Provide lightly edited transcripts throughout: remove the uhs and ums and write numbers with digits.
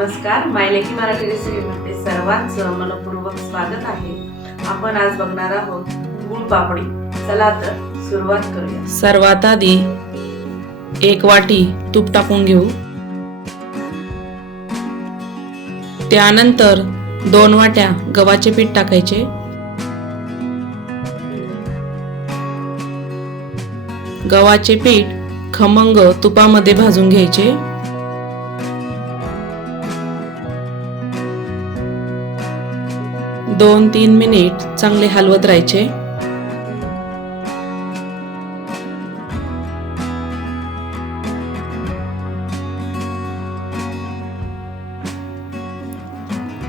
नमस्कार, मायलेकी मराठी रेसिपीमध्ये सर्वांचं मनपूर्वक स्वागत आहे। आपण आज बघणार आहोत गुळ पापडी। चला तर सुरुवात करूया। सर्वात आधी 1 वाटी तूप टाकून घेऊ। त्यानंतर 2 वाट्या गव्हाचे पीठ टाकायचे। गव्हाचे पीठ खमंग तुपामध्ये भाजून घ्यायचे। 2-3 मिनिट चांगले हलवत राहायचे।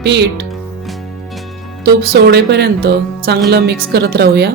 पीठ तूप सोडेपर्यंत चांगलं मिक्स करत राहूया।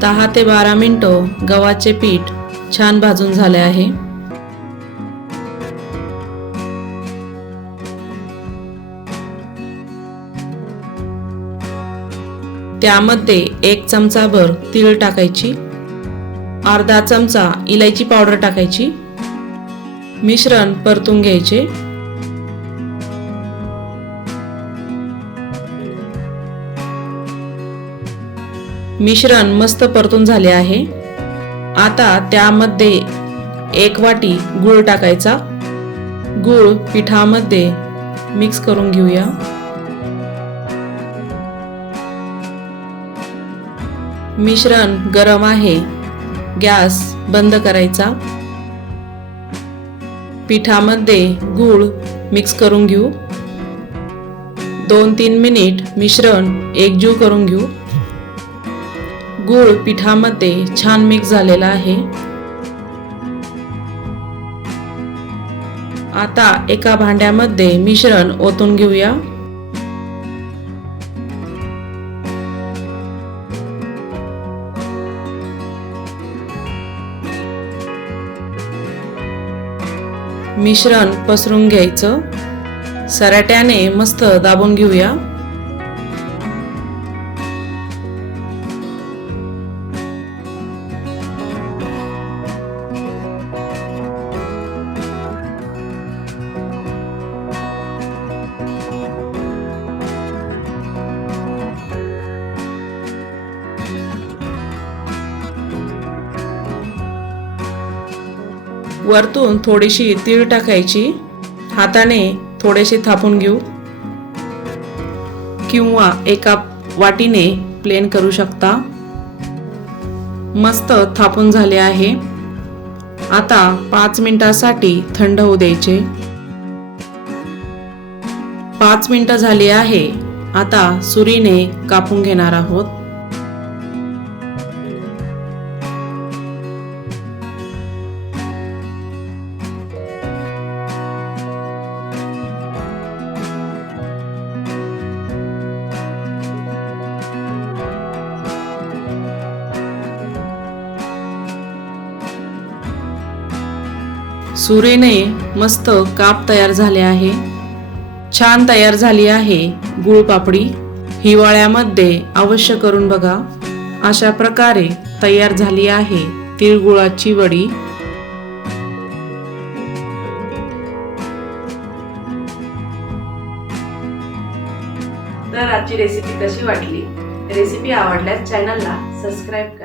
दहा ते 12 मिनिटं गव्हाचे पीठ छान भाजून झाले आहे। त्यामध्ये 1 चमचाभर तीळ टाकायची, अर्धा चमचा इलायची पावडर टाकायची। मिश्रण परतून घ्यायचे। मिश्रण मस्त परतून झाले आहे। आता त्यामध्ये 1 वाटी गूळ टाकायचा। गूळ पिठामध्ये मिक्स करून घेऊया। मिश्रण गरम आहे, गॅस बंद करायचा। पिठामध्ये गूळ मिक्स करून घेऊ। 2-3 मिनिट मिश्रण एकजीव करून घेऊ। गूळ पिठामध्ये छान मिक्स झालेला आहे। आता एका भांड्यामध्ये मिश्रण ओतून घेऊया। मिश्रण पसरून घ्यायचं। सराट्याने मस्त दाबून घेऊया। वरतून थोडीशी तीळ टाकायची। हाताने थोडेसे थापून घेऊ किंवा एका वाटीने प्लेन करू शकता। मस्त थापून झाले आहे। आता 5 मिनिटांसाठी थंड होऊ द्यायचे। 5 मिनिटं झाली आहे। आता सुरीने कापून घेणार आहोत। सुरीने मस्त काप तयार झाले आहे। छान तयार झाली आहे गुळ पापडी। हिवाळ्यामध्ये अवश्य करून बघा। अशा प्रकारे तयार झाली आहे तिळगुळाची वडी। तर आजची रेसिपी कशी वाटली? रेसिपी आवडल्यास चॅनलला सबस्क्राइब करा।